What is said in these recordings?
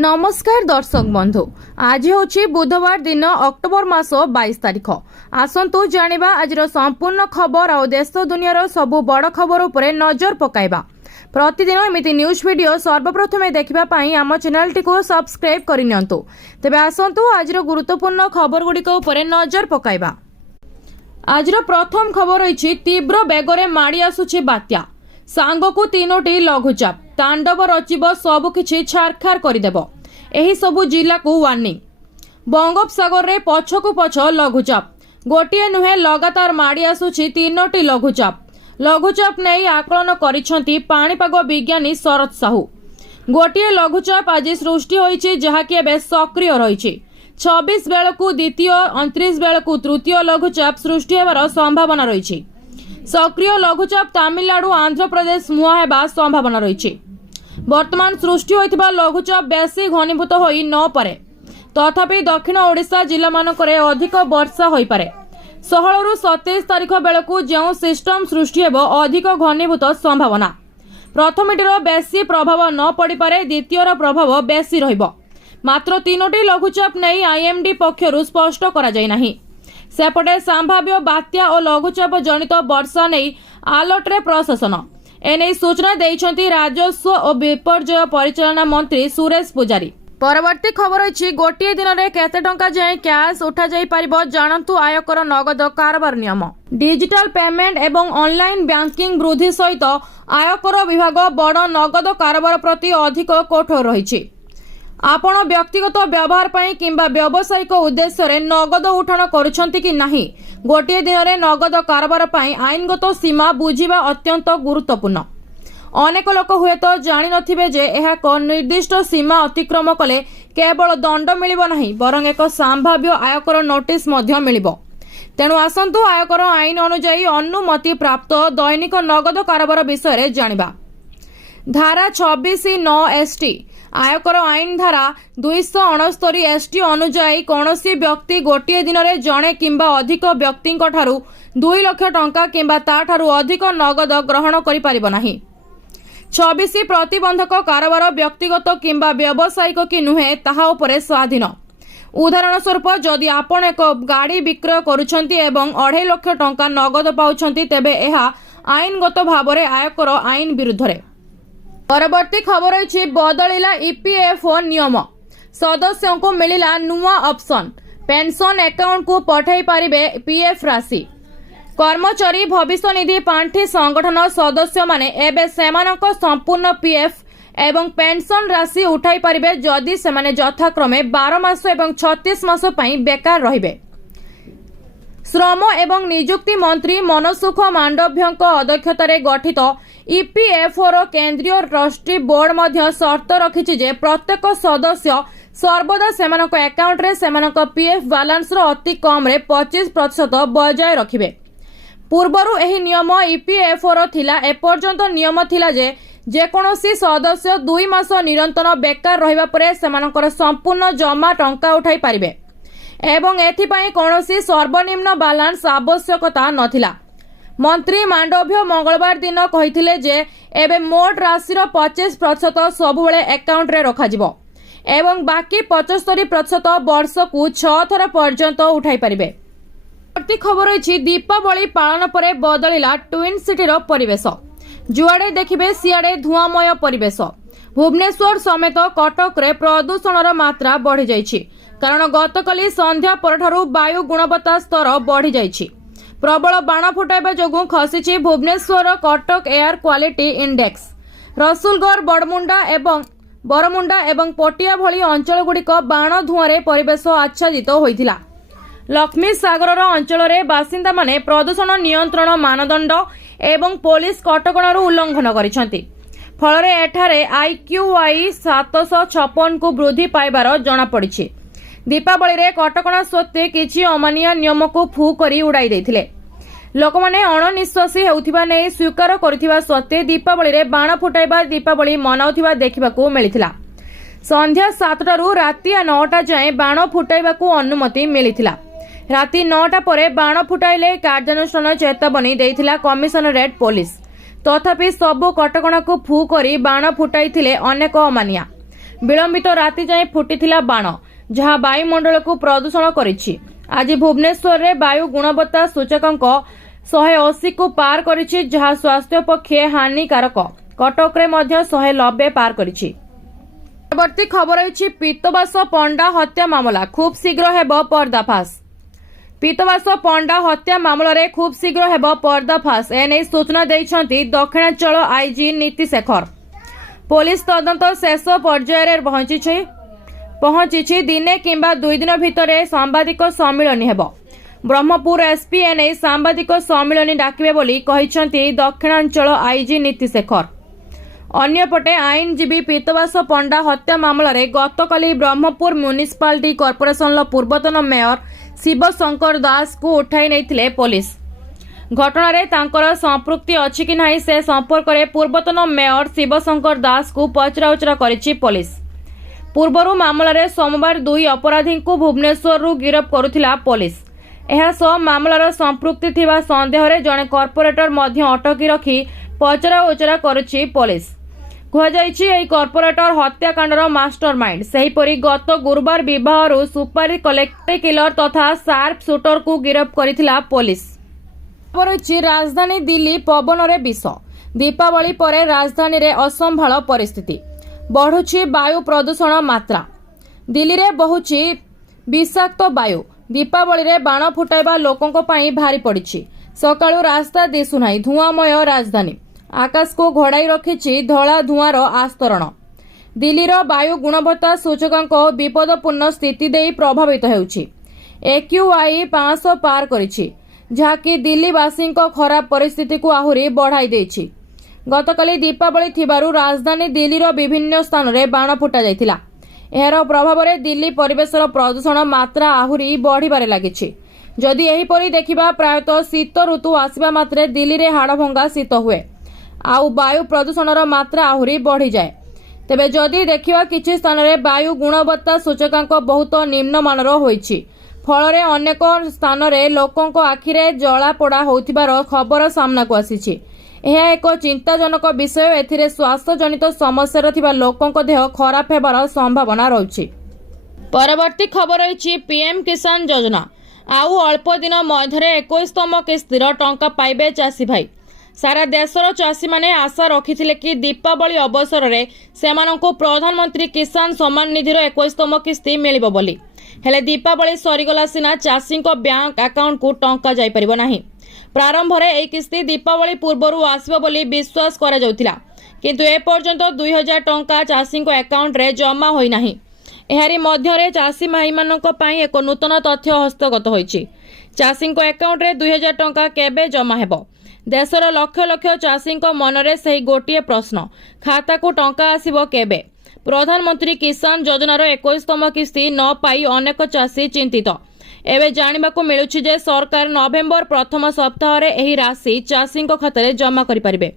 नमस्कार दर्शक बंधु, आज हूँ बुधवार दिन अक्टोबर मास 22 तारिख। आसतु जानिबा आज संपूर्ण खबर और देश दुनिया सबु बड़ खबर उपरे नजर पकाइबा। प्रतिदिन एमिति न्यूज वीडियो सर्वप्रथमे देखिबा पई आम चैनल टी को सब्सक्राइब करि नियंतु। तेबे आसतु आज गुरुत्वपूर्ण खबर गुड़िक उपरे नजर पकाइबा। आज प्रथम खबर रही तीव्र बेगरे माड़ी आसुछि बात्या, सांगकु तीनोटी लघुचाप, तांडव रचिब सबुकिछि छारखार करदेब। एही सबु जिला को वार्निंग। बंगोपसागर रे पछकु पछ लघुचाप, गोटिए नुहे लगातार माड़ी आसुछि तीनोटी लघुचाप। लघुचाप नहीं आकलन करिसेंती पाणीपाग विज्ञानी शरद साहू। गोटिए लघुचाप आज सृष्टि होइछि जहाकि एबे सक्रिय रहिछि। 26 बेलकु द्वितीय, 29 बेलकु तृतीय लघुचाप सृष्टि हेबार संभावना रहिछि। सक्रिय लघुचाप तमिलनाडु, आंध्र प्रदेश मुहां हेबा संभावना रहिछि। वर्तमान सृष्टि होइथिबा लघुचाप बेसी घनीभूत होई न पारे, तथापि दक्षिण ओडिशा जिला मानकरे अधिक वर्षा होई पारे। 16 रु 27 तारिख बेलकु जेउ सिस्टम सृष्टि हेबो अधिक घनीभूत संभावना। प्रथमटीर बेसी प्रभाव न पड़ी पारे, द्वितीयर प्रभाव बेसी रहिबो। मात्र तीनोटी लघुचाप नहीं आईएमडी पक्षरु स्पष्ट करा जाय नाही। सेपटे संभाव्य बात्या और लघुचाप जनित वर्षा नहीं अलर्ट रे प्रशासन। एने सूचना देइछंती राजस्व और विपर्यय परिचालना मंत्री सुरेश पुजारी। परवर्ती खबर अछि गोटिए दिन रे केते टंका जाय कैश उठा जाय परिबो जानंतु आयकर नगद कारबार नियम। डिजिटल पेमेंट एवं ऑनलाइन बैंकिंग वृद्धि सहित आयकर विभाग बड़ नगद कारबार प्रति अधिक कठोर रहिछि। आपण व्यक्तिगत व्यवहार पई किंबा व्यावसायिक उद्देश्य रे नगद उठाण करूछंती कि नाही, गोटिए दिन रे नगद कारबार पई आईनगत सीमा बुझिबा अत्यंत गुरुत्वपूर्ण। अनेक लोक हुए तो जानि नथिबे जे एहा को निर्दिष्ट सीमा अतिक्रम कले केवल दंड मिलिबो नाही, बरं एक संभाव्य आयकर नोटिस मध्य मिलिबो। तेणु आसंतु आयकर आईन अनुसार अनुमति प्राप्त दैनिक नगद कारबार विषय रे जानिबा। धारा 26(9) एसटी आयकर आईन धारा 269 एसटी अनुजाई कौनसी व्यक्ति गोटिए दिन में जड़े किंबा अधिक व्यक्ति 2 लाख टंका किंबा ताठारु अधिक नगद ग्रहण करि परिबो नाही। 26 प्रतिबंधक कारबार व्यक्तिगत किंबा व्यावसायिक कि नुहे ताहा उपरे स्वाधीन। उदाहरण स्वरूप जदि आपण एक गाड़ी विक्रय करूछंती एवं 2.5 लाख टंका नगद पाउछंती तेबे एहा आईनगत भावरे आयकर आईन विरुद्ध रे। परवर्ती खबर अछि बदलिला ईपीएफओ नियम। सदस्यों को मिलिला नुआ ऑप्शन, पेंशन अकाउंट को पठाई पारिबे पीएफ राशि। कर्मचारी भविष्य निधि पांठी संगठन सदस्य माने एबे सेमानक संपूर्ण पीएफ एवं पेंशन राशि उठाई पारिबे जदि सेमाने यथाक्रमे 12 मास एवं 36 मास पई बेकार रहिबे। श्रम एवं नियुक्ति मंत्री मनसुख मांडव्यଙ୍କ अध्यक्षतारे गठित ईपीएफओ रो केंद्रीय ट्रस्टी बोर्ड मध्य शर्त रखिछि जे प्रत्येक सदस्य सर्वदा सेमानक अकाउंट रे सेमानक पीएफ बैलेंस रो अति कम रे 25% बजाय रखिबे। पूर्वरु एही नियम ईपीएफओ रो थिला। एपर्यंत नियम थिला जे जेकोनोसी सदस्य 2 मास निरंतर बेकार रहिबा परे सेमानकर संपूर्ण जमा टंका उठाई पारिबे एवं एथिपाई कौनसी सर्वनिम्न बैलेंस आवश्यकता नथिला। मंत्री मांडव्य मंगलवार दिन कहिथिले जे एबे मोट राशि 25% सबुबेले अकाउंट रे रखा जिवो एवं बाकी 75% वर्ष को 6 थर पर्यंत उठाई पारिबे। प्रति खबर अछि दीपावली पालन परे बदलिला ट्विन सिटीर परिवेश। जुआडे देखिबे सियाडे धुआमय परिवेश। भुवनेश्वर समेत कटक रे प्रदूषणर मात्रा बढ़ी जाइछि, कारण गतकाली संध्या परठारु वायु गुणवत्ता स्तर बढ़ी जाइछि। प्रबल बाण फुटाइबा जोगु खसिछि Bhubaneswar Cuttack air quality index. Rasulgarh, Baramunda एवं पटिया भली अंचल गुड़िक बाण धुआं परिवेश आच्छादित होइथिला। लक्ष्मी सागर अंचल रे बासिंदा माने प्रदूषण नियंत्रण मानदंड एवं पुलिस कटकणार उल्लंघन करिसेंती। फलरे एठारे आईक्यूआई 756 को वृद्धि पाइबार जणा पड़िछि। दीपावली रे कटकणा सत्वे किछि अमानिया नियम को फू करी उड़ाई देथिले। लोकमाने अणनिश्वासी हेउथिबा नै स्वीकार करथिबा सत्वे दीपावली रे बाण फुटाइबा दीपावली मनाउथिबा देखिबाकू मिलिथिला। संध्या 7टा रु राति 9टा जाए बाण फुटाइबाकू अनुमति मिलिथिला। राति 9टा परे बाण फुटाइले कार्यानुष्ठान चेतावनी देइथिला कमिशनरेट पुलिस। तथापि सबु कटकणा को फू करी बाण फुटाइथिले अनेक अमानिया। विलंबित राति जाए फुटिथिला बाण जहां वायुमंडल को प्रदूषण करिछि। आज भुवनेश्वर रे वायु गुणवत्ता सूचकांक 180 को पार करिछि जहां स्वास्थ्य पक्षे हानिकारक। कटक रे मध्य 190 पार करिछि। परवर्ती खबर होइछि पीतवास पंडा हत्या मामला खूब शीघ्र हेबो पर्दाफाश। पीतवास पंडा हत्या मामला रे खूब शीघ्र हेबो पर्दाफाश एने सूचना दैछंती दक्षिणांचल आईजी नीति शेखर। पुलिस तदंत शेष पर्यायर रे पहुंची दिने किंबा 2 दिन भितर सांबादिक सम्मिलन हेबो। ब्रह्मपुर एसपी एने सांबादिक सम्मिलन डाकिबे बोली कहिसंती दक्षिणांचल आईजी नीति शेखर। अन्यपटे आईनजीवी पीतवास पंडा हत्या मामला रे गतकाली ब्रह्मपुर म्युनिसिपालिटी कॉर्पोरेशन पूर्वतन मेयर शिव शंकर दास को उठाई नैथिले पुलिस। घटना रे तांकर संपृक्ति अछि कि नाही से संपर्क रे पूर्वतन मेयर शिव शंकर दास को पचराउचरा करिछि पुलिस। पूर्वरु मामला रे सोमवार 2 अपराधी को भुवनेश्वर रु गिरफ करुथिला पुलिस। एहा सह मामलार संपृक्ति थिबा संदेह रे जणे कॉर्पोरेटर मध्य अटकी रखी पचराउचरा करुछि पुलिस। कुहाଯାଇଛି ଏହି कॉर्पोरेटर हत्याकांडर मास्टरमाइंड। सेहीपरि गत गुरुवार विवाहरु सुपारी कलेक्टर किलर तथा शार्प शूटर को गिरफ करिथिला पुलिस। राजधानी दिल्ली पवन रे विष। दीपावली परे राजधानी रे असंभाळ परिस्थिति। बढ़ुछि वायु प्रदूषण मात्रा। दिल्ली रे बहुछि विषाक्त वायु। दीपावली रे बाण फुटाइबा लोकंक पई भारी पड़िछि। सकाळु रास्ता दिसुनाई धुआंमय राजधानी। आकाश को घोड़ाई रखिछि धला धुआंर आस्तरण। दिल्लीर वायु गुणवत्ता सूचकांक विपदपूर्ण स्थिति देई प्रभावित हेउछि। AQI 500 पार करिछि जहाकि दिल्लीवासी खराब परिस्थिति को आहुरी बढ़ाई देछि। गतकाली दीपावली थिबारु राजधानी दिल्लीर विभिन्न स्थान रे बाण फुटा जायतिला। एहार प्रभाव रे दिल्ली परिवेशर प्रदूषण मात्रा आहुरी बढ़िबारे लागिछि। जदि एहीपरि देखिबा प्रायतः शीत ऋतु आसिबा मात्रे दिल्ली रे हाड़भंगा शीत हुए आउ वायु प्रदूषणर मात्रा आहुरी बढ़ी जाए। तेबे जदि देखिबा किछि स्थान रे वायु गुणवत्ता सूचकांक बहुत निम्नमानर होइछि। फलरे अनेक स्थान रे लोकंक आखिरे जलापोड़ा होउथिबार खबर सामना को आसीछि। यह एक चिंताजनक विषय। एथिरे स्वास्थ्य जनित समस्या थिबा लोकंक देह खराब हेबार संभावना रहुछि। परवर्ती खबर होइछि पीएम किसान योजना। आउ अल्प दिन मध्यरे 21तम किस्तीर टंका पाइबे चाषी भाई। सारा देशर चाषी माने आशा रखिथिले कि दीपावली अवसर रे सेमानंको प्रधानमंत्री किसान सम्मान निधिर 21तम किस्ती मिलिबो बोली। हेले दीपावली सरीगला सिना चाषी बैंक अकाउंट को टंका जाई परिबो नाही। प्रारंभ रे एई किस्ती दीपावली पूर्वरु आसीबो बोली विश्वास करा जाउथिला, किंतु ए पर्यंत 2000 टंका चाषी अकाउंट रे जमा होई नाही। एहारी मध्य रे चाषी भाई मानक पई एक नूतन तथ्य हस्तगत होईछि। चाषी अकाउंट रे 2000 टंका केबे जमा हेबो? देशर लक्ष लक्ष चाषी मनरे सही गोटिए प्रश्न, खाता को टंका आसीबो केबे? प्रधानमंत्री किसान योजनार 21तम किस्ती न पाई अनेक चाषी चिंतित। एबे जानिबाकू मिलुछि जे सरकार नवेम्बर प्रथम सप्ताह रे एही राशि चाषी खातारे जमा करि परिबे।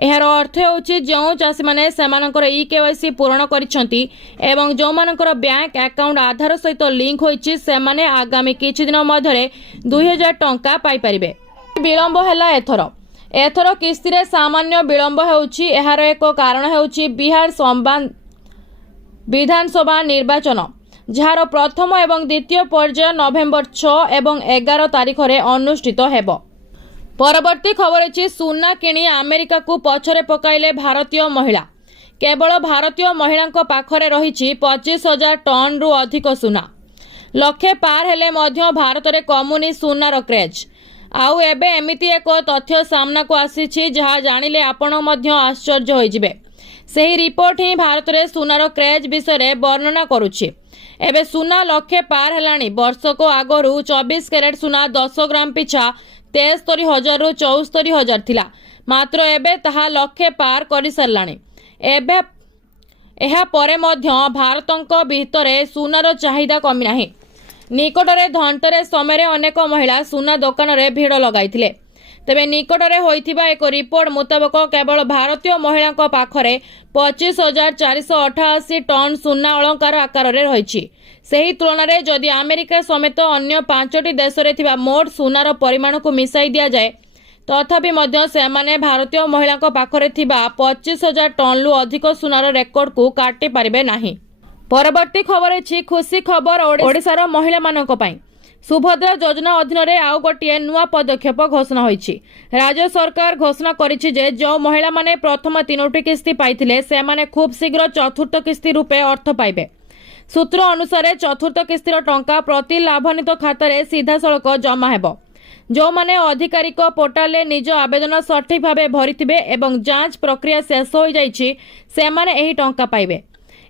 एहार अर्थ होछि जो चाषी माने सेमानकर EKYC पूर्ण करिसंती एवं जो मानकर बैंक अकाउंट आधार सहित लिंक होइछि सेमाने आगामी किछि दिन मध्यरे 2000 टंका पाई परिबे। विलंब हैला एथर किस्ती रे सामान्य विलंब हेउछि। एहार एक कारण हेउछि बिहार विधानसभा निर्वाचन जहार प्रथम एवं द्वितीय पर्याय नवेम्बर 6 एवं 11 तारिख रे अनुष्ठित हेबो। परवर्ती खबर अछि सुना किणी अमेरिका को पछरे पकाइले भारतीय महिला। केवल भारतीय महिलांक पाखरे रहिछि 25,000 टन रु अधिक सुना। लक्षे पार हेले मध्य भारत रे कमुनी सुनार क्रेज। आउ एबे एमिति एक तथ्य सामना को आसीछि जहा जानिले आपण मध्य आश्चर्य होइजिबे। सेही रिपोर्ट ही भारत रे सुनार क्रेज विषय रे वर्णना करूछि। एबे सुना लक्षे पार हेलाणी। वर्ष को आगरु 24 कैरेट सुना 10 ग्राम पिछा 73,000 रु 74,000 थिला, मात्र एबे ताहा लक्षे पार करि सरलाणी। एबे एहा परे मध्य भारतंक भितरे सुनार चाहिदा कमी नाही। निकटरे धनतेरे समय अनेक महिला सुना दुकान रे भीड़ लगाइथिले। तेबे निकटरे होइथिबा एक रिपोर्ट मुताबक केवल भारतीय महिला पाखरे 25,488 टन सुना अलंकार आकार रे रहिछि। सेही तुलन रे जदि अमेरिका समेत अन्य 5टी देश रे थिबा मोट सुनार परिमाण को मिसाई दिया जाए तथापि मध्य सेमाने भारतीय महिला पाखरे थिबा 25,000 टन अधिक सुनार रेकर्ड को काटि पारिबे नाही। परवर्ती खबर अछि खुशी खबर ओडिशार महिला मानक पई। सुभद्रा योजना अधीन रे आउ गोटे नुआ पदक्षेप घोषणा होईछि। राज्य सरकार घोषणा करिछि जे जो महिला माने प्रथम 3टी किस्ती पाइथिले सेमाने खूब शीघ्र चतुर्थ किस्ती रूपे अर्थ पाइबे। सूत्र अनुसार चतुर्थ किस्तीर टंका प्रति लाभान्वित खातारे सीधा सड़क जमा हेबो। जो माने आधिकारिक पोर्टाल रे निज आवेदन सठिक भावे भरिथिबे एवं जांच प्रक्रिया शेष हो जाइछि सेमाने एही टंका पाइबे।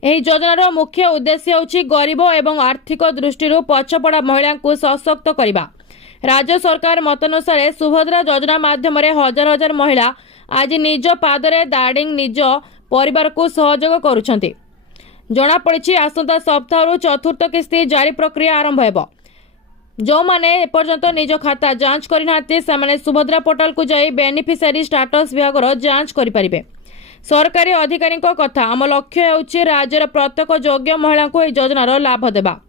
एही योजनार मुख्य उद्देश्य होछि गरीब एवं आर्थिक दृष्टि पछपड़ा महिला को सशक्त करबा। राज्य सरकार मतानुसार सुभद्रा योजना माध्यम हजार हजार महिला आज निज पादरे दाडिंग निज परिवार को सहयोग करुछंती। जना पड़िछि आसंता सप्ताह चतुर्थ किस्ती जारी प्रक्रिया आरंभ हेबो। जो माने एपर्यंत निज खाता जांच करिनाते सेमाने सुभद्रा पोर्टाल को जाई बेनिफिशियरी स्टेटस विभागर जांच करि परिबे। सरकारी अधिकारी कथा आम लक्ष्य हेउछि राज्यर प्रत्येक योग्य महिला को योजनार लाभ देबा।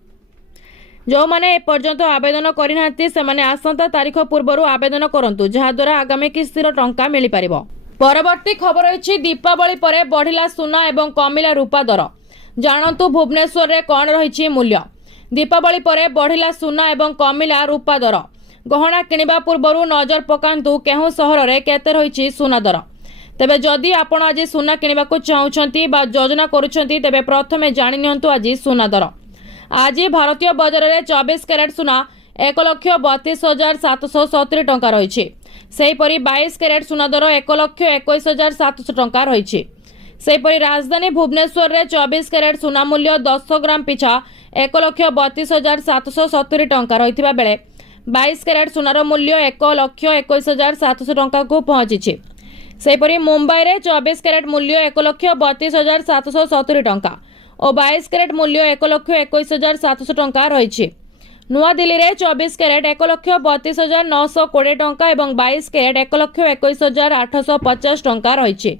जो माने एपर्यंत आवेदन करिनाते सेमाने आसंता तारीख पूर्व आवेदन करंतु जहा द्वारा आगामी किस्तीर टंका मिली परिबो। परवर्ती खबर अछि दीपावली परे बढ़िला सुना एवं कमिला रूपा दर। जानंतु भुवनेश्वर रे कोन रहिछि मूल्य। दीपावली परे बढ़िला सुना एवं कमिला रूपा दर। गहना किनिबा पूर्व नजर पकांतु केहू सहर रे केते रहिछि सुना दर। तेबे जदि आपण आज सुना किनिबा को चाहुछंती बा योजना करूछंती तेबे प्रथमे जानि नियंतु आज सुना दर। आज भारतीय बाजार रे 24 कैरेट सुना 1,32,770 टंका रहिछि। सेहीपरि 22 कैरेट सुना दर 1,21,700 टंका रहिछि। सेहीपरि राजधानी भुवनेश्वर रे 24 कैरेट सुना मूल्य 10 ग्राम पिछा 1,32,770 टंका रहिथिबा बेले 22 कैरेट सुनार मूल्य 1,21,700 टंका को पहुंची। सेहीपरि मुंबई रे 24 कैरेट मूल्य 1,32,770 टंका और 22 कैरेट मूल्य 1,21,700 टंका रही। नुआ दिल्ली रे 24 कैरेट 1,32,920 टंका और 22 कैरेट 1,21,850 टंका रही।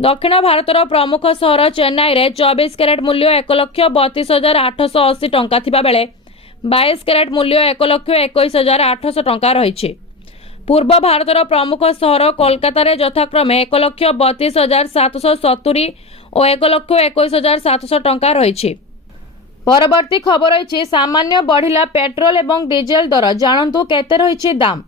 दक्षिण भारतर प्रमुख सहर चेन्नई रे 24 कैरेट मूल्य 1,32,880 टंका थिबा बेले 22 कैरेट मूल्य 1,21,800 टंका रही। पूर्व भारतर प्रमुख सहर कोलकाता रे यथाक्रमे 1,32,770 और 1,21,700 टंका रही। परवर्ती खबर रही सामान्य बढ़िला पेट्रोल एवं डीजेल दर। जानतु केते रही दाम।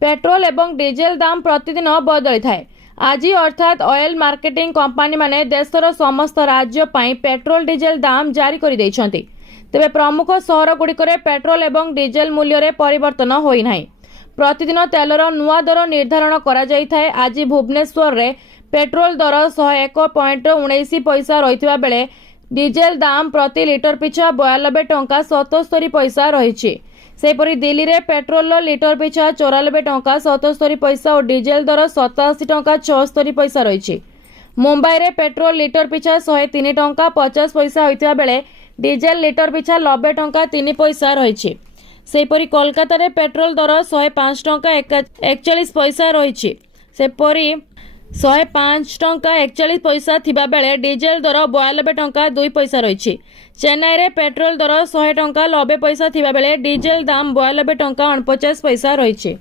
पेट्रोल एवं डीजेल दाम प्रतिदिन बदली थाए। आज अर्थात ऑयल मार्केटिंग कंपनी माने देशर समस्त राज्य पाई पेट्रोल डीजेल दाम जारी कर देइछंती। तेबे प्रमुख सहर गुड़िकरे पेट्रोल एवं डीजेल मूल्य रे परिवर्तन होई नाही। प्रतिदिन तेलर नुआ दर निर्धारण करा जाई थाए। आज भुवनेश्वर रे पेट्रोल दर 101.19 पैसा रहितबा बेले डीजेल दाम प्रति लिटर पिछा 92 टंका 77 पैसा रहिछि। सेपरि दिल्ली रे पेट्रोल लिटर पिछा 94 टंका 77 पैसा और डीजेल दर 87 टंका 76 पैसा रहिछि। मुंबई रे पेट्रोल लिटर पिछा 103 टंका 50 पैसा होइतिबा बेले डीजेल लिटर पिछा 90 टंका 3 पैसा रहिछि। सेपरि कोलकाता रे पेट्रोल दर 105 टंका 41 पैसा रहिछि। सेपरि 105 टंका 41 पैसा थिबा बेले डीजेल दर 92 टंका 2 पैसा रहिछि। चेन्नई रे पेट्रोल दर 100 टंका 90 पैसा थिबा बेले डीजेल दाम 92 टंका 49 पैसा रहिछि।